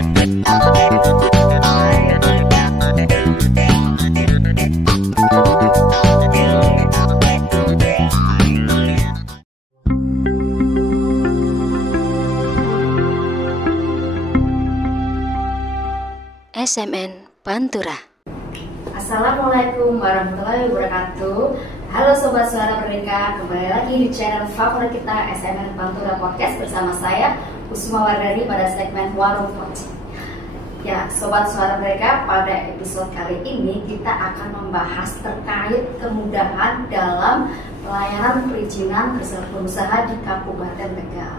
SMN Pantura. Assalamualaikum warahmatullahi wabarakatuh. Halo Sobat Suara Merdeka, kembali lagi di channel favorit kita SMN Pantura Podcast bersama saya Usma Wardani pada segmen Warung Coaching. Ya, Sobat Suara Merdeka, pada episode kali ini kita akan membahas terkait kemudahan dalam pelayanan perizinan berusaha di Kabupaten Tegal.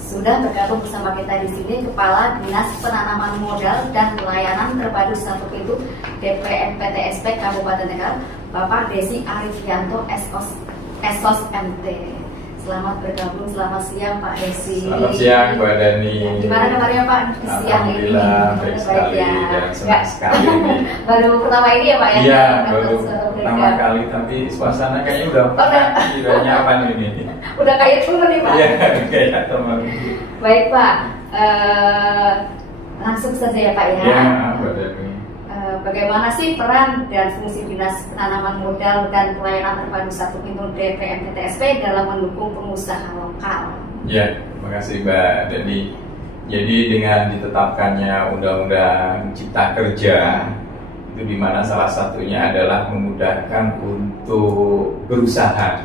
Sudah bergabung bersama kita di sini Kepala Dinas Penanaman Modal dan Pelayanan Terpadu Satu Pintu DPMPTSP Kabupaten Tegal, Bapak Desi Arifianto SOS MT. Selamat bergabung, selamat siang Pak Desi. Selamat siang Mbak Dani. Gimana kabarnya Pak siang ini? Alhamdulillah, baik sekali dan senang sekali ini. Baru pertama ini ya Pak ya? Iya, baru pertama kali, tapi suasana kayaknya udah nyaman ini. Udah kayak temen nih Pak? Iya, kayak teman. Baik Pak, langsung saja ya Pak ya. Iya, Mbak Dani. Bagaimana sih peran dan fungsi Dinas Penanaman Modal dan Pelayanan Terpadu Satu Pintu DPMPTSP dalam mendukung pengusaha lokal? Ya, terima kasih Mbak Dani. Jadi dengan ditetapkannya Undang-Undang Cipta Kerja, itu dimana salah satunya adalah memudahkan untuk berusaha,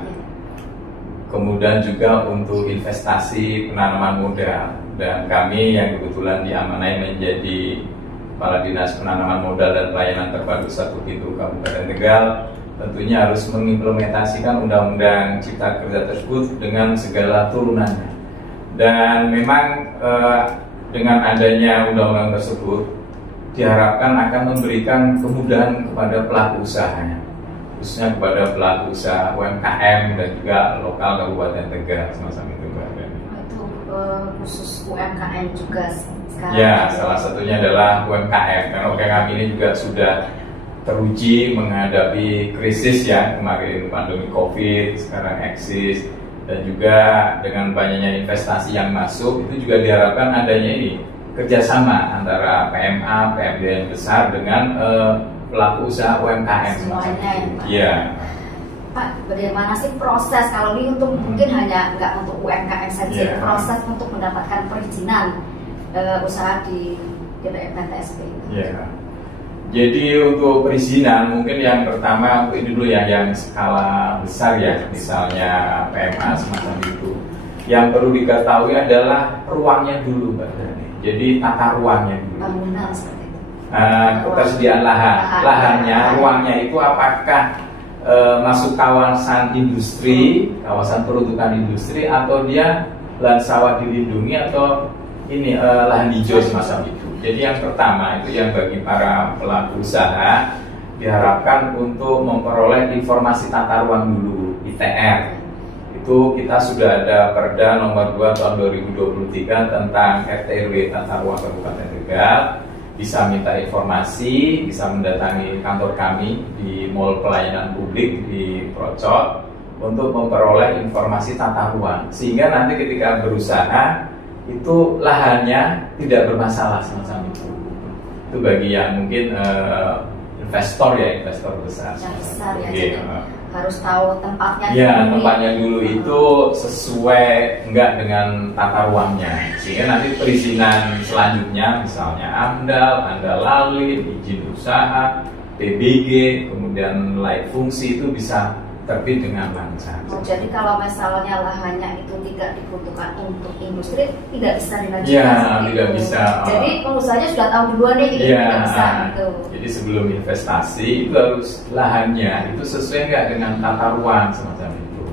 kemudian juga untuk investasi penanaman modal. Dan kami yang kebetulan diamanai menjadi Kepala Dinas Penanaman Modal dan Pelayanan Terpadu Satu Pintu Kabupaten Tegal tentunya harus mengimplementasikan Undang-Undang Cipta Kerja tersebut dengan segala turunannya. Dan memang dengan adanya undang-undang tersebut diharapkan akan memberikan kemudahan kepada pelaku usahanya, khususnya kepada pelaku usaha UMKM dan juga lokal Kabupaten Tegal semacam itu Mbak Dani. Itu khusus UMKM juga sekarang? Ya, salah satunya adalah UMKM, karena UMKM ini juga sudah teruji menghadapi krisis ya, kemarin pandemi COVID, sekarang eksis, dan juga dengan banyaknya investasi yang masuk, itu juga diharapkan adanya ini kerjasama antara PMA, PMDN besar dengan pelaku usaha UMKM. Semuanya ya Pak? Iya. Pak, bagaimana sih proses kalau ini untuk mungkin hanya nggak untuk UMKM saja, proses untuk mendapatkan perizinan usaha di DPMPTSP? Iya. Jadi untuk perizinan mungkin yang pertama untuk ini dulu ya, yang skala besar ya, misalnya PMA semacam itu. Yang perlu diketahui adalah ruangnya dulu Mbak Dani. Jadi tata ruangnya dulu. Bangunan seperti itu. Ketersediaan lahannya, ruangnya itu apakah masuk kawasan industri, kawasan peruntukan industri, atau dia lahan sawah dilindungi, atau ini lahan hijau semacam itu. Jadi yang pertama itu yang bagi para pelaku usaha diharapkan untuk memperoleh informasi tata ruang dulu, ITR. Itu kita sudah ada Perda nomor 2 tahun 2023 tentang RT/RW tata ruang Kabupaten Tegal. Bisa minta informasi, bisa mendatangi kantor kami di Mall Pelayanan Publik di Procot untuk memperoleh informasi tata ruang, sehingga nanti ketika berusaha itu lahannya tidak bermasalah semacam itu. Itu bagi yang mungkin investor ya, investor besar. Yang besar ya, jadi harus tahu tempatnya. Ya, tempatnya dulu itu sesuai enggak dengan tata ruangnya, sehingga nanti perizinan selanjutnya misalnya AMDAL, AMDAL Lalin, izin usaha, PBG, kemudian laik fungsi itu bisa terbit dengan lancar. Jadi kalau misalnya lahannya itu tidak diperuntukkan untuk industri, tidak bisa dilanjutkan. Ya, tidak bisa. Jadi pengusahanya sudah tahu duluan nih, ya, tidak bisa gitu. Jadi sebelum investasi itu harus lahannya itu sesuai nggak dengan tata ruang semacam itu.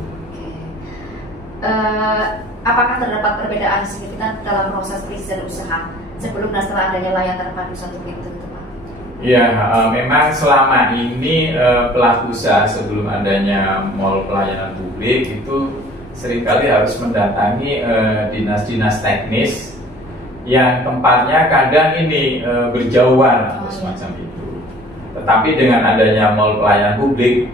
Apakah terdapat perbedaan signifikan dalam proses perizinan usaha sebelum dan setelah adanya layanan terpadu satu pintu itu, Pak? Ya, memang selama ini pelaku usaha sebelum adanya mall pelayanan publik itu seringkali harus mendatangi dinas-dinas teknis yang tempatnya kadang ini berjauhan atau semacam itu. Tetapi dengan adanya mall pelayanan publik,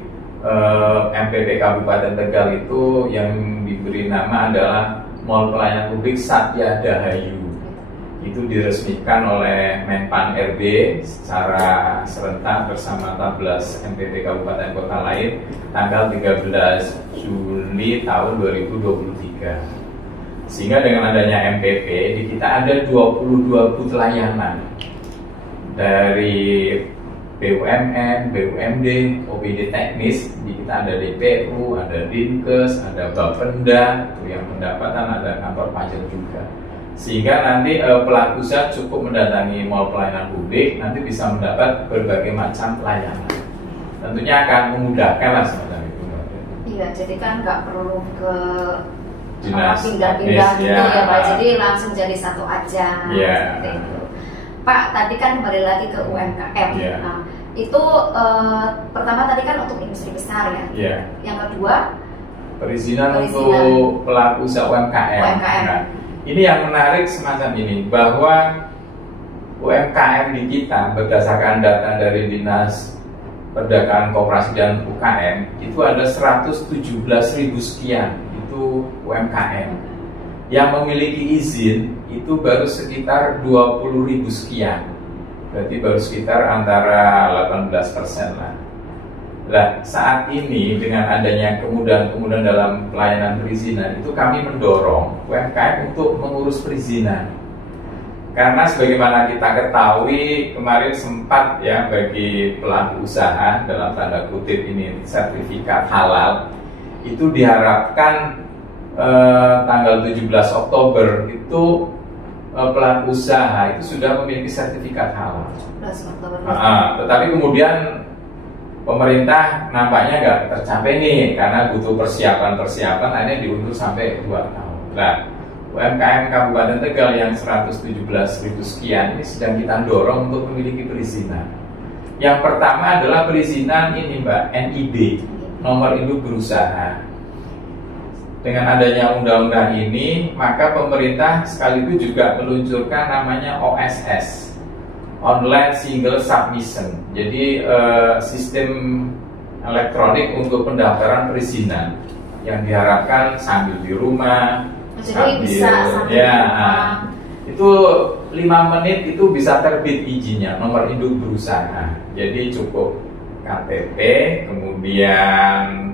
MPP Kabupaten Tegal itu yang diberi nama adalah Mall Pelayanan Publik Satya Dahayu. itu diresmikan oleh Menpan RB secara serentak bersama 14 MPP kabupaten kota lain tanggal 13 Juli tahun 2023. Sehingga dengan adanya MPP di kita ada 22 booth layanan dari BUMN, BUMD, OPD teknis. Di kita ada DPU, ada Dinkes, ada Bapenda, itu yang pendapatan, ada kantor pajak juga. Sehingga nanti pelaku usaha cukup mendatangi mall pelayanan publik, nanti bisa mendapat berbagai macam pelayanan. Tentunya akan memudahkan lah semacam itu. Iya, jadi kan nggak perlu ke dinas pindah-pindah gitu ya Pak, jadi langsung jadi satu aja. Seperti itu. Pak, tadi kan kembali lagi ke UMKM. Nah, itu pertama tadi kan untuk industri besar ya. Yang kedua perizinan untuk pelaku usaha UMKM. Nah, ini yang menarik semacam ini, bahwa UMKM di kita berdasarkan data dari Dinas Perdagangan Koperasi dan UKM itu ada 117.000 sekian itu UMKM. Yang memiliki izin itu baru sekitar 20.000 sekian, berarti baru sekitar antara 18% lah. Nah, saat ini dengan adanya kemudahan-kemudahan dalam pelayanan perizinan itu kami mendorong UMKM untuk mengurus perizinan. Karena sebagaimana kita ketahui kemarin sempat ya bagi pelaku usaha dalam tanda kutip ini sertifikat halal itu diharapkan tanggal 17 Oktober itu pelaku usaha itu sudah memiliki sertifikat halal. 17 Oktober. Tetapi kemudian pemerintah nampaknya nggak tercapai nih karena butuh persiapan akhirnya diundur sampai 2 tahun. Nah, UMKM Kabupaten Tegal yang 117.000 sekian ini sedang kita dorong untuk memiliki perizinan. Yang pertama adalah perizinan ini Mbak, NIB, nomor induk berusaha. Dengan adanya undang-undang ini, maka pemerintah sekaligus juga meluncurkan namanya OSS, Online Single Submission. Jadi sistem elektronik untuk pendaftaran perizinan yang diharapkan sambil di rumah, jadi bisa itu 5 menit itu bisa terbit izinnya, nomor induk berusaha. Jadi cukup KTP, kemudian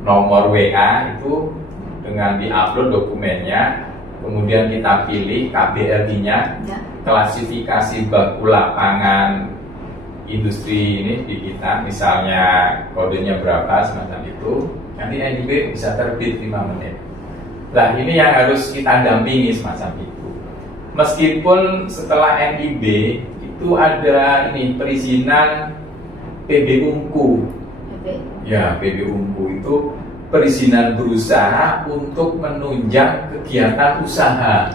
nomor WA itu dengan diupload dokumennya, kemudian kita pilih KBRI-nya, klasifikasi baku lapangan industri ini di kita, misalnya kodenya berapa semacam itu, nanti NIB bisa terbit 5 menit. Nah, ini yang harus kita dampingi semacam itu. Meskipun setelah NIB itu ada ini perizinan PB Unku. Ya, PB Unku itu perizinan berusaha untuk menunjang kegiatan usaha.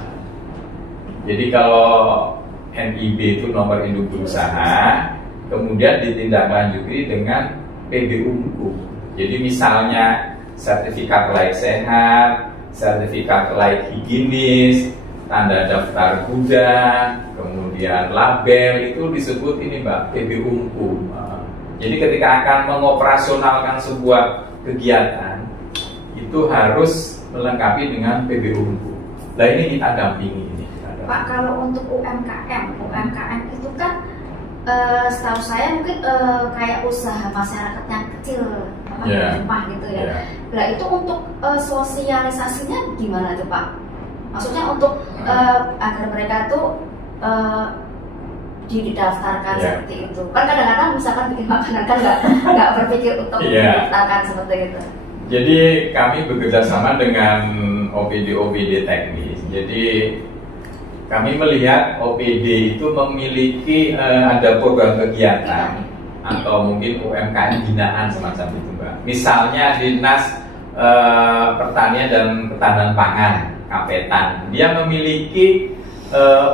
Jadi kalau NIB itu nomor induk berusaha, kemudian ditindaklanjuti dengan PB Unku. Jadi misalnya sertifikat layak sehat, sertifikat layak higienis, tanda daftar gudang, kemudian label, itu disebut ini Mbak, PB Unku. Jadi ketika akan mengoperasionalkan sebuah kegiatan itu harus melengkapi dengan PB Unku. Nah, ini kita dampingi ini. Pak, kalau untuk UMKM itu kan setahu saya mungkin kayak usaha masyarakat yang kecil, rumah gitu ya. Nah, itu untuk sosialisasinya gimana tuh Pak? Maksudnya untuk agar mereka tuh didaftarkan seperti itu. Kan kadang-kadang misalkan bikin makanan kan nggak berpikir untuk didaftarkan seperti itu. Jadi kami bekerja sama dengan OPD teknis. Jadi kami melihat OPD itu memiliki ada program kegiatan atau mungkin UMKM binaan semacam itu Mbak. Misalnya Dinas Pertanian dan Ketahanan Pangan, Kapetan, dia memiliki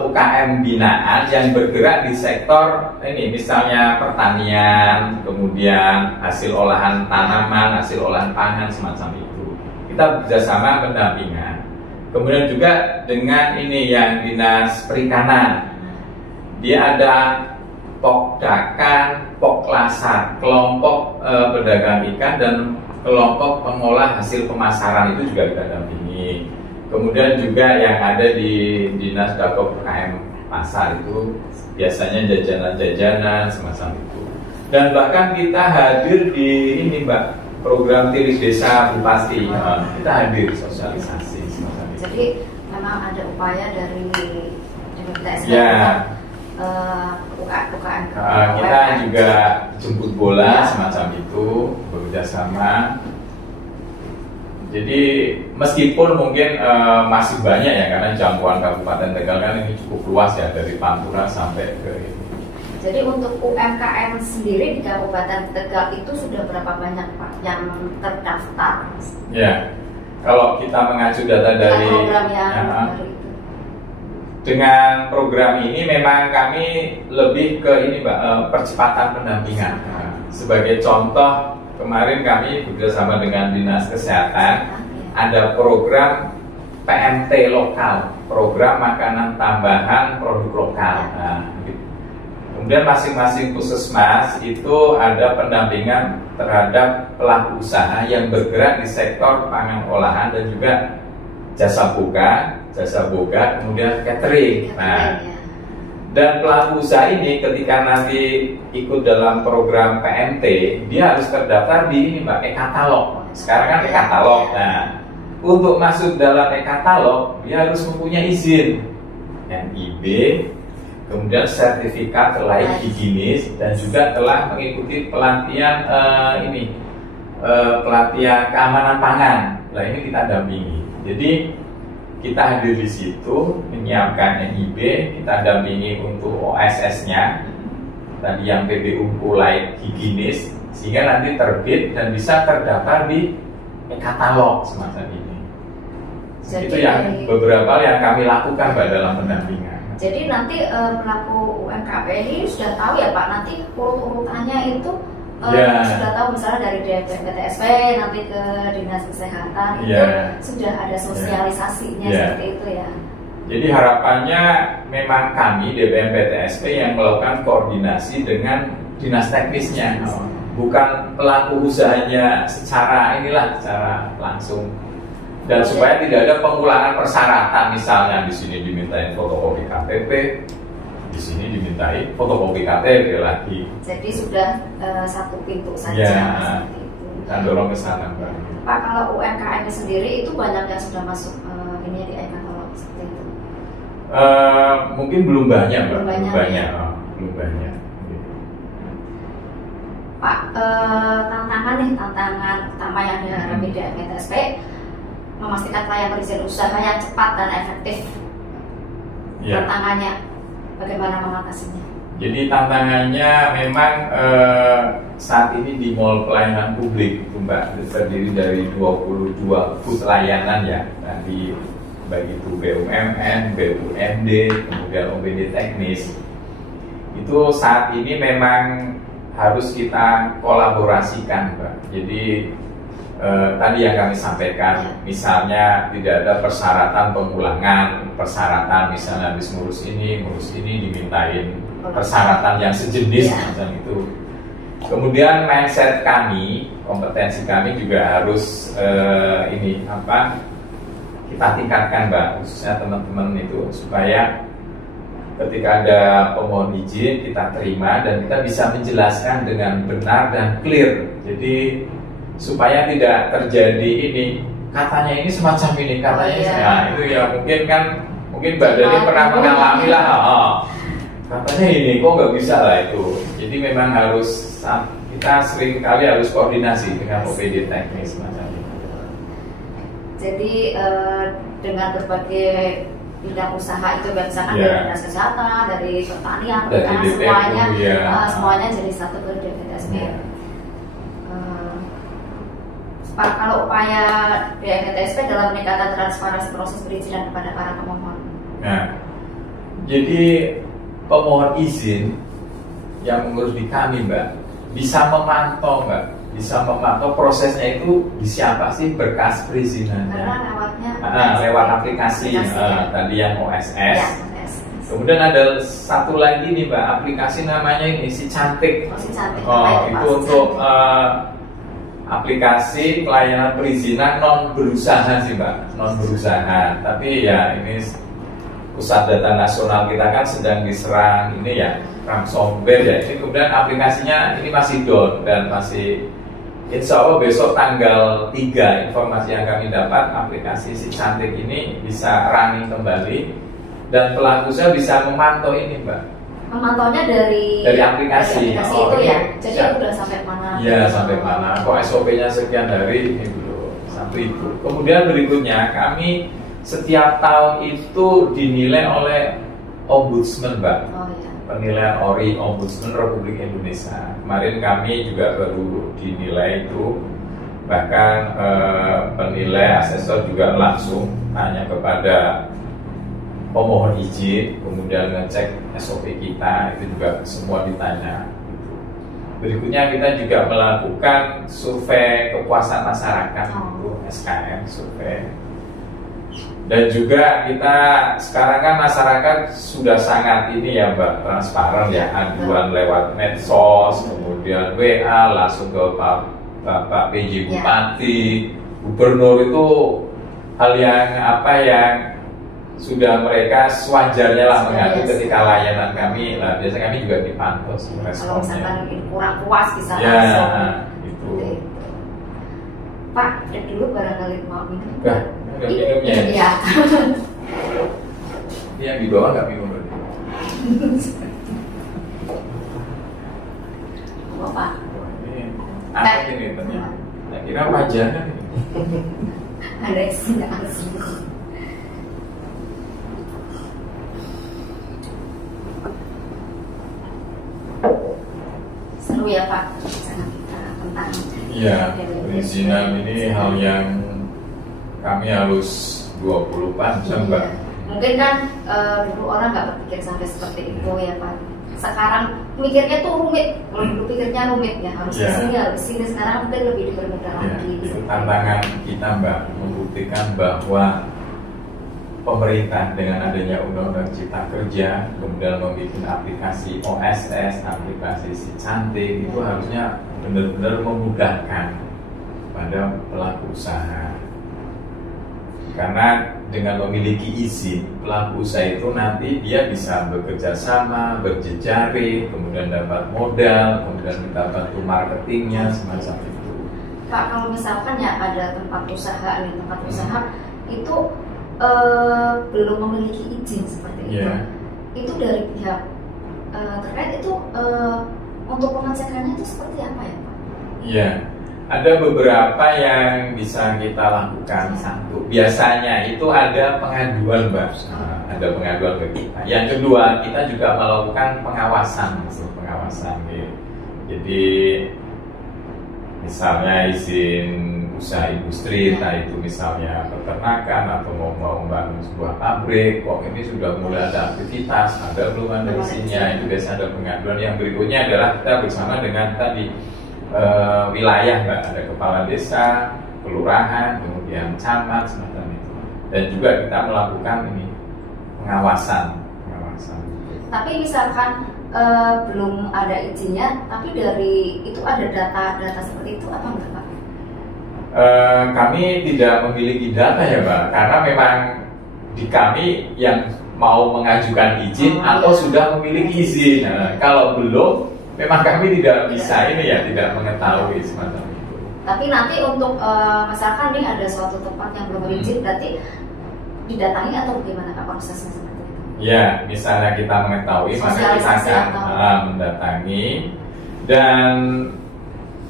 UKM binaan yang bergerak di sektor ini, misalnya pertanian, kemudian hasil olahan tanaman, hasil olahan pangan semacam itu. Kita bekerjasama pendampingan. Kemudian juga dengan ini yang Dinas Perikanan, dia ada Pokdakan, Poklasar, kelompok pedagang ikan dan kelompok pengolah hasil pemasaran, itu juga kita dampingi. Kemudian juga yang ada di Dinas Dakop KM Pasar itu biasanya jajanan-jajanan semacam itu. Dan bahkan kita hadir di ini Mbak, program Tilik Desa Bupati. Kita hadir sosialisasi semacam itu. Jadi memang ada upaya dari DPTSP ya. UKM. Kita juga jemput bola semacam itu, bekerja sama. Jadi meskipun mungkin masih banyak ya, karena jangkauan Kabupaten Tegal kan ini cukup luas ya, dari Pantura sampai ke ini. Jadi untuk UMKM sendiri di Kabupaten Tegal itu sudah berapa banyak Pak yang terdaftar? Ya, kalau kita mengacu data dari program yang baru itu. Dengan program ini memang kami lebih ke ini Mbak, percepatan pendampingan. Sebagai contoh, kemarin kami bekerjasama dengan Dinas Kesehatan, ada program PMT lokal, program makanan tambahan produk lokal. Nah, gitu. Kemudian masing-masing puskesmas itu ada pendampingan terhadap pelaku usaha yang bergerak di sektor pangan olahan dan juga jasa boga, kemudian catering. Nah, dan pelaku usaha ini ketika nanti ikut dalam program PMT, dia harus terdaftar di ini Mbak, e-katalog. Sekarang kan e-katalog. Nah, untuk masuk dalam e-katalog, dia harus mempunyai izin NIB, kemudian sertifikat layak higienis, dan juga telah mengikuti pelatihan pelatihan keamanan pangan. Nah, ini kita dampingi. Jadi kita hadir di situ, menyiapkan NIB, kita dampingi untuk OSS-nya, tadi yang PBU layak higienis, sehingga nanti terbit dan bisa terdaftar di e-katalog semacam ini. Jadi itu yang beberapa yang kami lakukan Mbak dalam pendampingan. Jadi nanti pelaku UMKM ini sudah tahu ya Pak, nanti urut-urutannya itu sudah tahu, misalnya dari DPTSP nanti ke Dinas Kesehatan itu sudah ada sosialisasinya seperti itu ya. Jadi harapannya memang kami DPMPTSP yang melakukan koordinasi dengan dinas teknisnya, bukan pelaku usahanya secara langsung. Dan supaya tidak ada pengulangan persyaratan, misalnya di sini dimintain fotokopi KTP, di sini dimintai fotokopi KTP lagi. Jadi sudah satu pintu saja. Seperti itu. Kita dorong ke sana, Mbak. Pak, kalau UMKM sendiri itu banyak yang sudah masuk ini di e-katalog seperti itu? Mungkin belum banyak, Mbak. Belum banyak. Pak, tantangan utama yang dihadapi di DPTSP memastikan pelayanan perizinan usaha yang cepat dan efektif. Tantangannya bagaimana mengatasinya? Jadi tantangannya memang saat ini di mall pelayanan publik itu Mbak, terdiri dari 22 booth layanan ya, tadi baik itu BUMN, BUMD, kemudian OPD teknis. Itu saat ini memang harus kita kolaborasikan Mbak. Jadi tadi yang kami sampaikan, misalnya tidak ada persyaratan pengulangan, persyaratan misalnya habis ngurus ini dimintain persyaratan yang sejenis macam itu. Kemudian mindset kami, kompetensi kami juga harus kita tingkatkan Mbak, khususnya teman-teman itu, supaya ketika ada pemohon izin kita terima dan kita bisa menjelaskan dengan benar dan clear. Jadi supaya tidak terjadi ini, katanya ini semacam ini, katanya itu ya mungkin Mbak Dani pernah mengalami lah, katanya ini kok nggak bisa lah itu. Jadi memang kita sering kali harus koordinasi dengan OPD teknis semacam itu. Jadi dengan berbagai bidang usaha itu misalkan dari Dinas Kesehatan, dari pertanian, semuanya jadi satu ke DPTSP. Pak, kalau upaya DPTSP dalam meningkatkan transparansi proses perizinan kepada para pemohon. Nah, jadi pemohon izin yang mengurus di kami Mbak, bisa memantau prosesnya itu di siapa sih berkas perizinannya. Karena lewat aplikasi. Tadi yang OSS. Kemudian ada satu lagi nih Mbak, aplikasi namanya ini Si Cantik. Si Cantik. Itu untuk aplikasi pelayanan perizinan non berusaha sih Mbak, non berusaha. Tapi ya ini Pusat Data Nasional kita kan sedang diserang ini ya ransomware ya. Ini kemudian aplikasinya ini masih down dan masih, insya Allah besok tanggal 3 informasi yang kami dapat aplikasi Si Cantik ini bisa running kembali dan pelaku usaha bisa memantau ini Mbak. Memantaunya dari aplikasi. Itu ya. Jadi udah sampai mana? Iya, sampai mana? Kok SOP-nya sekian hari ini belum sampai itu. Kemudian berikutnya kami setiap tahun itu dinilai oleh Ombudsman, Mbak. Oh iya. Penilaian ORI, Ombudsman Republik Indonesia. Kemarin kami juga baru dinilai itu. Bahkan penilai asesor juga langsung tanya kepada pemohon izin, kemudian ngecek SOP kita, itu juga semua ditanya. Berikutnya kita juga melakukan survei kepuasan masyarakat, SKM survei. Dan juga kita sekarang kan masyarakat sudah sangat ini ya Mbak, transparan ya, aduan lewat medsos, kemudian WA langsung ke Bapak PJ Bupati, Gubernur, itu hal yang apa yang sudah mereka sewajarnya lah mengadu ketika layanan kami. Nah, biasa kami juga dipantau responnya. Kalau misalkan kurang puas bisa ya, langsung. Itu. Pak, cek dulu barangkali mau minum. Enggak, minumnya. Iya. Ini yang di bawah nggak minum berarti. Pak. Ini apa ini ternyata? Saya kira pajangan ini. Ada isinya asli. Seru ya Pak, bicara kita tentang perizinan ini hal yang kami harus 24 jam Mbak. Mungkin kan dulu orang nggak berpikir sampai seperti itu ya Pak. Sekarang mikirnya tuh rumit, kalau dulu pikirnya rumit ya, harus kesini, harus kesini. Sekarang mungkin lebih dipermudah lagi. Tantangan kita Mbak, membuktikan bahwa pemerintah dengan adanya Undang-Undang Cipta Kerja, kemudian membuat aplikasi OSS, aplikasi Si Cantik, itu harusnya benar-benar memudahkan pada pelaku usaha. Karena dengan memiliki izin, pelaku usaha itu nanti dia bisa bekerja sama, berjejaring, kemudian dapat modal, kemudian kita bantu marketingnya, semacam itu. Pak, kalau misalkan ya ada tempat usaha nih, tempat usaha itu belum memiliki izin seperti itu, itu dari pihak terkait itu untuk pengecekannya itu seperti apa ya Pak? Iya, ada beberapa yang bisa kita lakukan. Satu, biasanya itu ada pengaduan Mbak, ada pengaduan ke kita. Yang kedua, kita juga melakukan pengawasan, Jadi misalnya izin usaha industri, entah itu misalnya peternakan atau mau membangun sebuah pabrik, kok ini sudah mulai ada aktivitas, ada belum ada izinnya, itu biasanya ada pengaduan. Yang berikutnya adalah kita bersama dengan tadi wilayah Mbak, ada kepala desa, kelurahan, kemudian camat, semacam itu. Dan juga kita melakukan ini pengawasan. Tapi misalkan belum ada izinnya, tapi dari itu ada data seperti itu apa enggak Pak? Kami tidak memiliki data ya Mbak, karena memang di kami yang mau mengajukan izin atau sudah memiliki izin. Nah, kalau belum, memang kami tidak bisa tidak mengetahui semacam itu. Tapi nanti untuk misalkan nih ada suatu tempat yang belum berizin, berarti didatangi atau bagaimana Pak prosesnya seperti itu? Ya, misalnya kita mengetahui, maka kita akan mendatangi. Dan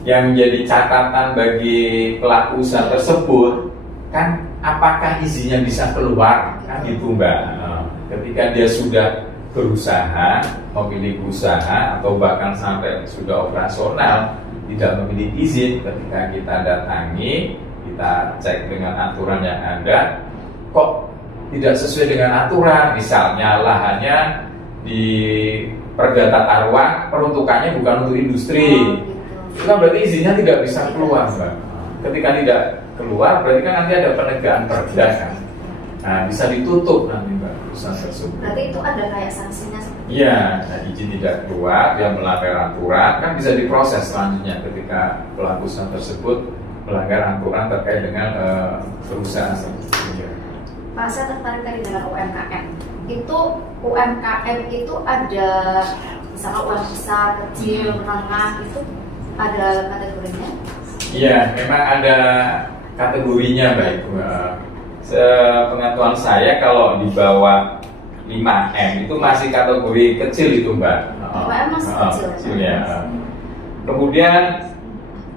yang menjadi catatan bagi pelaku usaha tersebut kan apakah izinnya bisa keluar, kan gitu Mbak. Ketika dia sudah berusaha, memiliki usaha atau bahkan sampai sudah operasional tidak memiliki izin, ketika kita datangi, kita cek dengan aturan yang ada, kok tidak sesuai dengan aturan, misalnya lahannya di Perdata Taruang peruntukannya bukan untuk industri. Itu kan berarti izinnya tidak bisa keluar Mbak. Ketika tidak keluar berarti kan nanti ada penegakan perda kan. Nah, bisa ditutup nanti Mbak perusahaan tersebut. Berarti itu ada kayak sanksinya seperti itu? Iya, nah, izin tidak keluar, dia melanggar aturan, kan bisa diproses selanjutnya ketika pelaku usaha tersebut melanggar aturan terkait dengan perusahaan tersebut. Ya. Pak, saya tertarik tadi dengan UMKM. Itu UMKM itu ada misalnya UMKM besar, kecil, menengah, itu ada kategorinya? Iya, memang ada kategorinya Mbak Ibu. Sepengetahuan saya kalau di bawah 5M itu masih kategori kecil itu Mbak. 5M masih kecil ya. Kemudian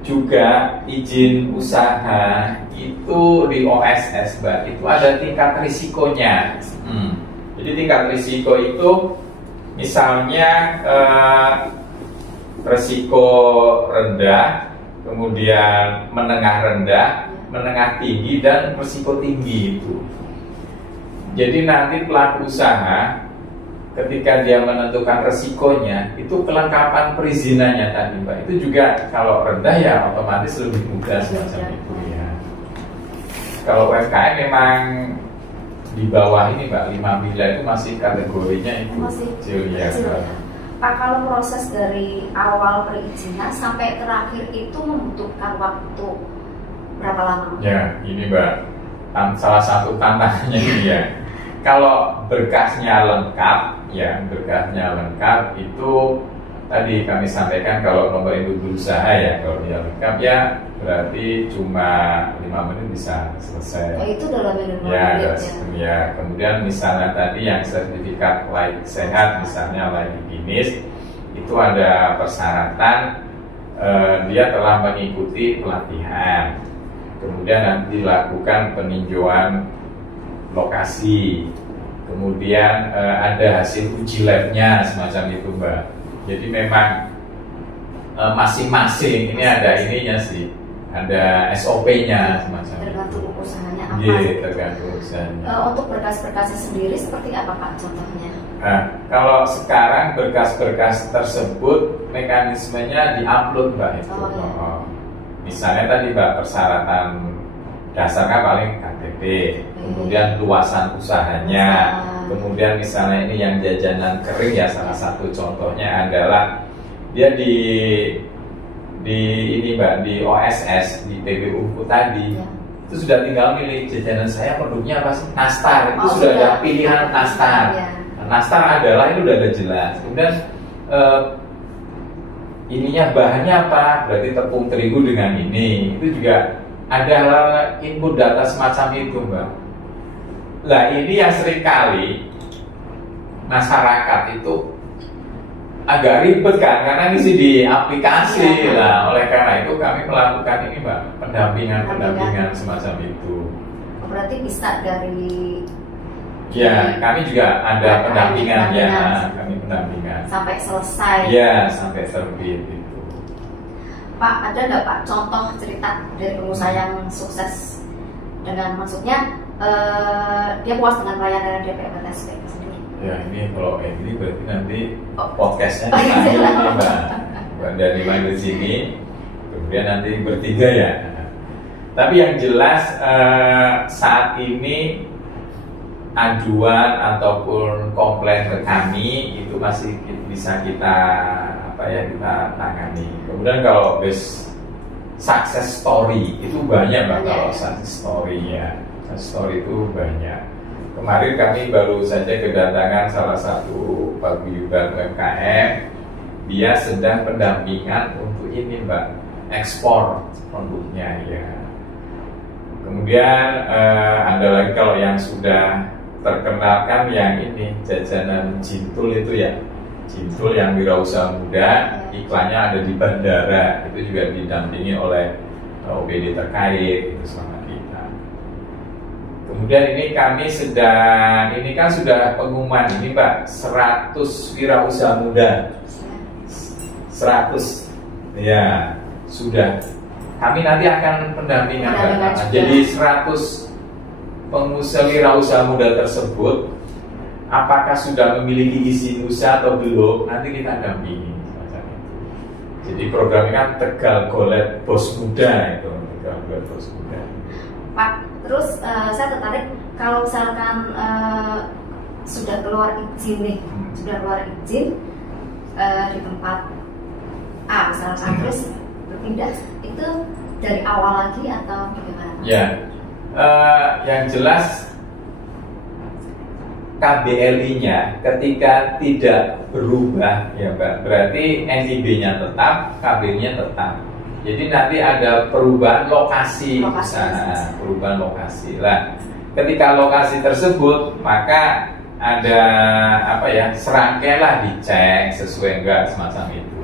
juga izin usaha itu di OSS Mbak, itu ada tingkat risikonya. Jadi tingkat risiko itu misalnya risiko rendah, kemudian menengah rendah, menengah tinggi, dan risiko tinggi itu. Jadi nanti pelaku usaha ketika dia menentukan resikonya, itu kelengkapan perizinannya tadi Mbak, itu juga kalau rendah ya otomatis lebih mudah semacam itu ya. Kalau UMKM memang di bawah ini Mbak, 5 miliar itu masih kategorinya itu masih kecil ya. Pak, kalau proses dari awal perizinan sampai terakhir itu membutuhkan waktu berapa lama? Ya, ini Mbak, salah satu tantangannya ini ya. Kalau berkasnya lengkap, ya berkasnya lengkap itu tadi kami sampaikan kalau nomor induk berusaha ya, kalau dia lengkap ya berarti cuma 5 menit bisa selesai. Oh, itu dalam minum ya. Kemudian misalnya tadi yang sertifikat layak sehat, misalnya layak higienis, itu ada persyaratan dia telah mengikuti pelatihan, kemudian nanti dilakukan peninjauan lokasi, kemudian ada hasil uji labnya semacam itu Mbak. Jadi memang masing-masing ini ada ininya sih, ada SOP-nya semacam tergantung itu. usahanya apa? Iya, tergantung usahanya. Untuk berkas-berkasnya sendiri seperti apa Pak contohnya? Nah, kalau sekarang berkas-berkas tersebut mekanismenya di-upload Mbak itu. Misalnya tadi Mbak, persyaratan dasarnya paling KTP, kemudian luasan usahanya, kemudian misalnya ini yang jajanan kering ya, salah satu contohnya adalah dia di ini Mbak, di OSS, di TBU tadi, itu sudah tinggal milih jajanan saya produknya apa sih? Nastar, itu sudah ada pilihan Nastar. Nastar adalah itu udah ada jelas. Kemudian ininya bahannya apa? Berarti tepung terigu dengan ini, itu juga ada input data semacam itu Mbak. Lah ini yang seringkali masyarakat itu agak ribet kan, karena ini sih di aplikasi lah. Oleh karena itu kami melakukan ini Mbak, pendampingan semacam itu. Berarti bisa dari ya, kami juga ada pendampingan ya, kami pendampingan sampai selesai. Ya, sampai terbit itu. Pak, ada nggak Pak contoh cerita dari pengusaha yang sukses dengan maksudnya dia puas dengan pelayanan DPPTSP sendiri? Ya, ini kalau ini berarti nanti podcastnya kita ini Mbak, dari mana di sini, kemudian nanti bertiga ya. Tapi yang jelas saat ini aduan ataupun komplain ke kami itu masih bisa kita kita tangani. Kemudian kalau base success story itu banyak Mbak, kalau success story ya, success story itu banyak. Kemarin kami baru saja kedatangan salah satu paguyuban UMKM, dia sedang pendampingan untuk ini Mbak, ekspor produknya ya. Kemudian ada lagi kalau yang sudah terkenalkan yang ini jajanan Jintul itu ya, Jintul yang wirausaha muda, iklannya ada di bandara, itu juga didampingi oleh OPD terkait itu sama kita. Kemudian ini kami sedang, ini kan sudah pengumuman ini Mbak, 100 wirausaha muda, 100 ya sudah. Kami nanti akan pendampingan Mbak. Jadi 100 pengusaha wirausaha muda tersebut, apakah sudah memiliki izin usaha atau belum, nanti kita dampingi semacam itu. Jadi programnya kan Tegal Golet Bos Muda itu, Tegal Golet Bos Muda. Pak, Terus saya tertarik kalau misalkan sudah keluar izin nih, di tempat A misalkan, terus berpindah itu dari awal lagi atau bagaimana? Ya, yang jelas KBLI-nya ketika tidak berubah ya Mbak, berarti NIB-nya tetap, KB-nya tetap. Jadi nanti ada perubahan lokasi. Perubahan lokasi. Lah, ketika lokasi tersebut maka ada serangkailah dicek sesuai enggak semacam itu.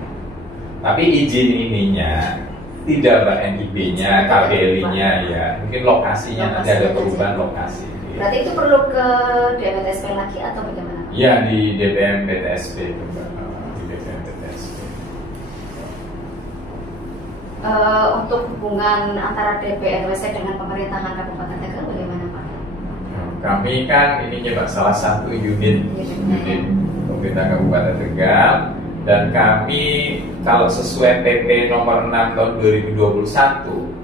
Tapi izin ininya tidak Mbak, NIB-nya, KBLI-nya ya, mungkin lokasinya nanti ada perubahan lokasi. Berarti itu perlu ke DPTSP lagi atau bagaimana? Ya, di DPM PTSP itu Mbak. Di DPM PTSP. Untuk hubungan antara DPRWC dengan pemerintahan Kabupaten Tegal bagaimana Pak? Kami kan ininya Pak, salah satu unit pemerintah Kabupaten Tegal, dan kami kalau sesuai PP nomor 6 tahun 2021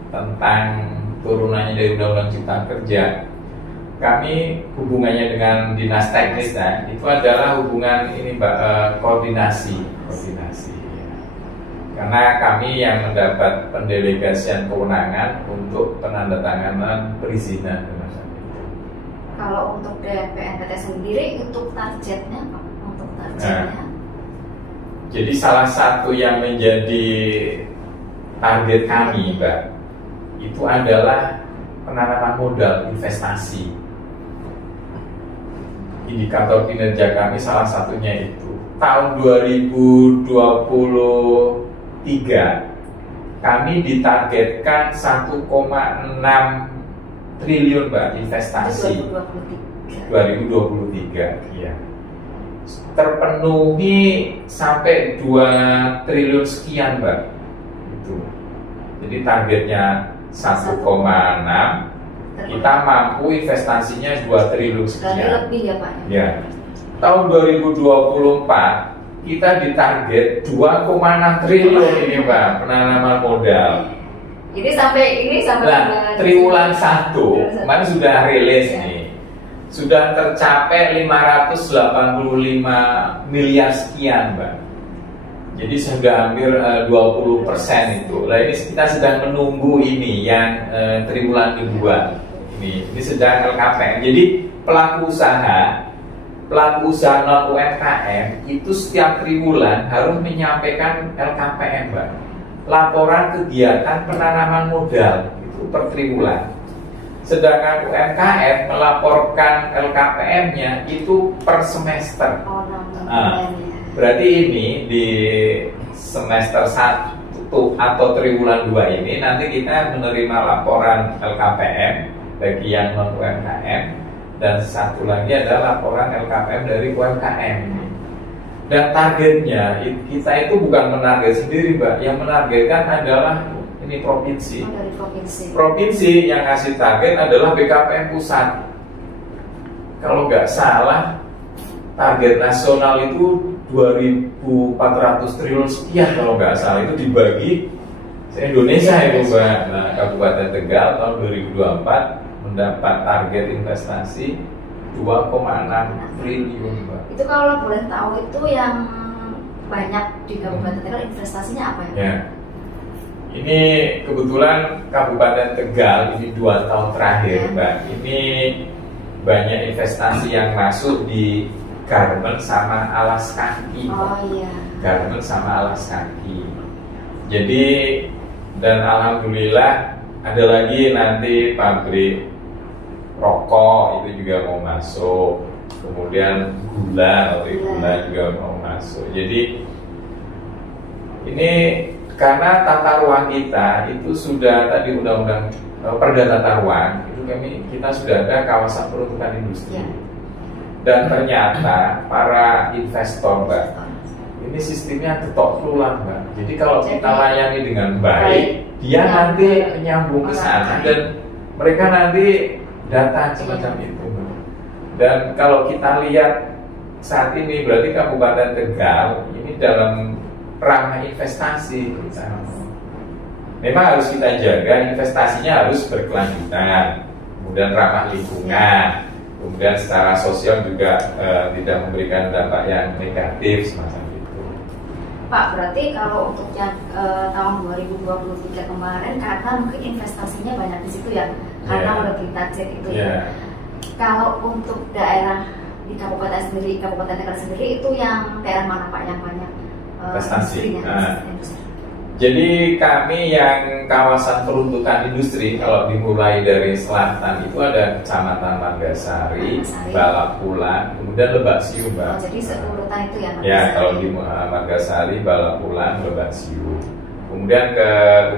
tentang turunannya dari Undang-Undang Cipta Kerja, kami hubungannya dengan dinas teknis itu adalah hubungan ini Mbak, koordinasi ya. Karena kami yang mendapat pendelegasian kewenangan untuk penandatanganan perizinan. Kalau untuk DPNPT sendiri untuk targetnya Pak? Untuk targetnya? Jadi salah satu yang menjadi target kami Mbak, itu adalah penanaman modal investasi. Indikator kinerja kami salah satunya itu tahun 2023 kami ditargetkan 1,6 triliun Mbak investasi. 2023 ya. Terpenuhi sampai 2 triliun sekian Mbak. Itu. Jadi targetnya 1,6, kita mampu investasinya 2 triliun sekian. Lebih ya Pak? Ya. Tahun 2024 kita ditarget 2,6 triliun ini Mbak, penanaman modal. Ini sampai triwulan 1 kemarin sudah rilis nih. Sudah tercapai 585 miliar sekian Mbak. Jadi sudah hampir 20% itu. Nah ini kita sedang menunggu ini yang triwulan kedua. Ini sedang LKPM. Jadi pelaku usaha non UMKM itu setiap triwulan harus menyampaikan LKPM Mbak. Laporan kegiatan penanaman modal itu per triwulan. Sedangkan UMKM melaporkan LKPM-nya itu per semester. Berarti ini di semester 1 atau triwulan 2 ini nanti kita menerima laporan LKPM bagi yang non UMKM, dan satu lagi adalah laporan LKPM dari UMKM ini. Dan targetnya kita itu bukan menarget sendiri Mbak, yang menargetkan adalah ini provinsi. Provinsi yang ngasih target adalah BKPM pusat. Kalau nggak salah target nasional itu 2.400 triliun sekian kalau nggak salah, itu dibagi se-Indonesia itu Mbak. Nah, Kabupaten Tegal tahun 2024 mendapat target investasi 2,6 triliun Mbak. Itu kalau boleh tahu itu yang banyak di Kabupaten Tegal investasinya apa ya? Ya. Ini kebetulan Kabupaten Tegal ini 2 tahun terakhir Mbak, ini banyak investasi yang masuk di garment sama alas kaki. Garment sama alas kaki. Jadi, dan alhamdulillah ada lagi nanti pabrik rokok itu juga mau masuk. Kemudian gula juga mau masuk. Jadi ini karena tata ruang kita itu sudah tadi undang-undang Perda Tata Ruang itu kita sudah ada kawasan peruntukan industri. Dan ternyata para investor Mbak, ini sistemnya ketok keluar Mbak. Jadi kalau kita layani dengan baik, dia nanti menyambung ke sana dan mereka nanti datang semacam itu Mbak. Dan kalau kita lihat saat ini berarti Kabupaten Tegal ini dalam ranah investasi. Memang harus kita jaga investasinya harus berkelanjutan. kemudian ramah lingkungan, kemudian secara sosial juga tidak memberikan dampak yang negatif semacam itu. Pak, berarti kalau untuk yang tahun 2023 kemarin karena mungkin investasinya banyak di situ ya, karena udah ditarget itu ya. Kalau untuk daerah di kabupaten Tegal sendiri itu yang daerah mana Pak yang banyak investasi? Jadi kami yang kawasan peruntukan industri, kalau dimulai dari selatan itu ada Kecamatan Margasari, Balapulan, kemudian Lebak Siu, Mbak. Oh, jadi seurutan itu ya? Ya, kalau di Margasari, Balapulan, Lebak Siu. Kemudian ke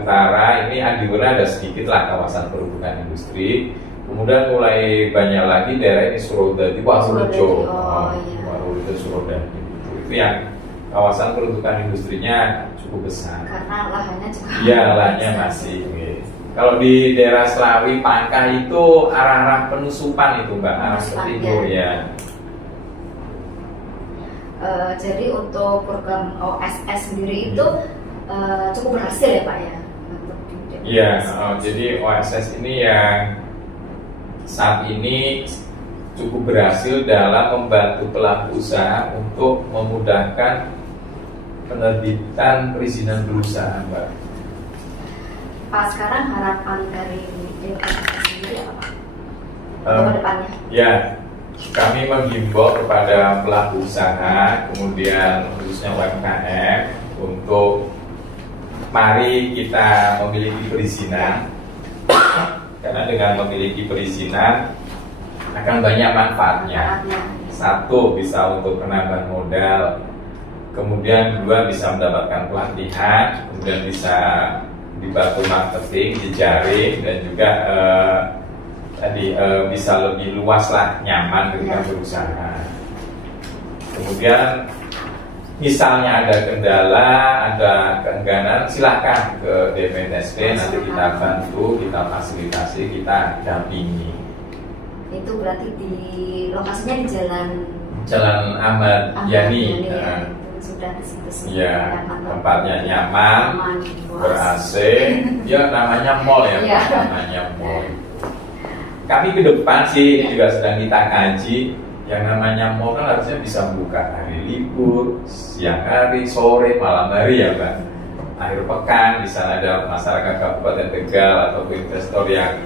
utara ini Adiwera ada sedikit lah kawasan peruntukan industri. Kemudian mulai banyak lagi daerah ini Surodadi, Warurejo, Warurejo, Surodadi. Itu yang kawasan peruntukan industrinya cukup besar. Karena lahannya juga. Iya, lahannya masih. Kalau di daerah Selawi, Pangkah itu arah-arah penusupan itu, Mbak, arah ke timur ya. Jadi untuk program OSS sendiri itu cukup berhasil ya Pak ya? Iya, jadi OSS ini yang saat ini cukup berhasil dalam membantu pelaku usaha untuk memudahkan penerbitan perizinan berusaha, Mbak. Pak, sekarang harapan dari DPR sendiri apa Pak? Ke depannya? Ya, kami menghimbau kepada pelaku usaha, kemudian khususnya UMKM, untuk mari kita memiliki perizinan, karena dengan memiliki perizinan akan banyak manfaatnya. Satu, bisa untuk penambahan modal, kemudian kedua bisa mendapatkan pelatihan, kemudian bisa dibantu marketing, jejaring, dan juga bisa lebih luas lah, nyaman ketika berusaha. Kemudian misalnya ada kendala, ada keengganan, silahkan ke DPNSP, nanti kita bantu, kita fasilitasi, kita dampingi. Itu berarti di lokasinya di Jalan Ahmad Yani. Sudah di situ ya, tempatnya nyaman, ber-AC, ya namanya mall ya, namanya mall. Kami ke depan sih juga sedang kita kaji, yang namanya mall kan harusnya bisa buka hari libur, siang hari, sore, malam hari ya Mbak. Akhir pekan, di sana ada masyarakat Kabupaten Tegal atau investor yang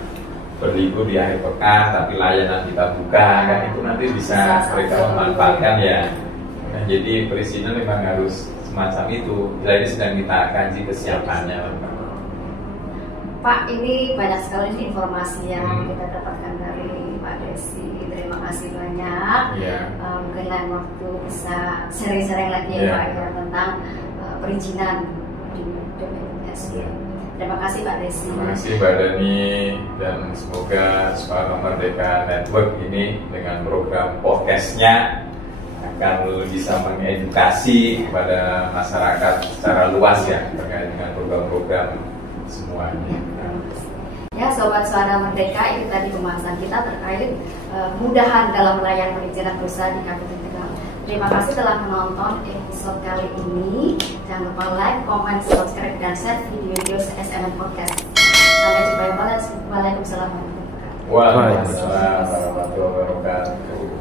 berlibur di akhir pekan, tapi layanan kita buka, kan itu nanti bisa mereka memanfaatkan ya. Nah, jadi perizinan memang harus semacam itu. Jadi sedang kita kaji kesiapannya, Pak. Ini banyak sekali informasi yang kita dapatkan dari Pak Desi. Terima kasih banyak. Mungkin lain waktu bisa sering-sering lagi ya Pak ya, tentang perizinan di DPNSP. Terima kasih Pak Desi. Terima kasih Mbak Dani, dan semoga Suara Merdeka Network ini dengan program podcastnya akan bisa mengedukasi kepada masyarakat secara luas ya terkait dengan program-program semuanya. Ya Sobat Suara Merdeka, itu tadi pembahasan kita terkait kemudahan dalam melayan perizinan berusaha di Kabupaten Tegal. Terima kasih telah menonton episode kali ini. Jangan lupa like, comment, subscribe, dan share video-video SMN Podcast. Sampai jumpa. Waalaikumsalam warahmatullahi wabarakatuh. Waalaikumsalam warahmatullahi wabarakatuh.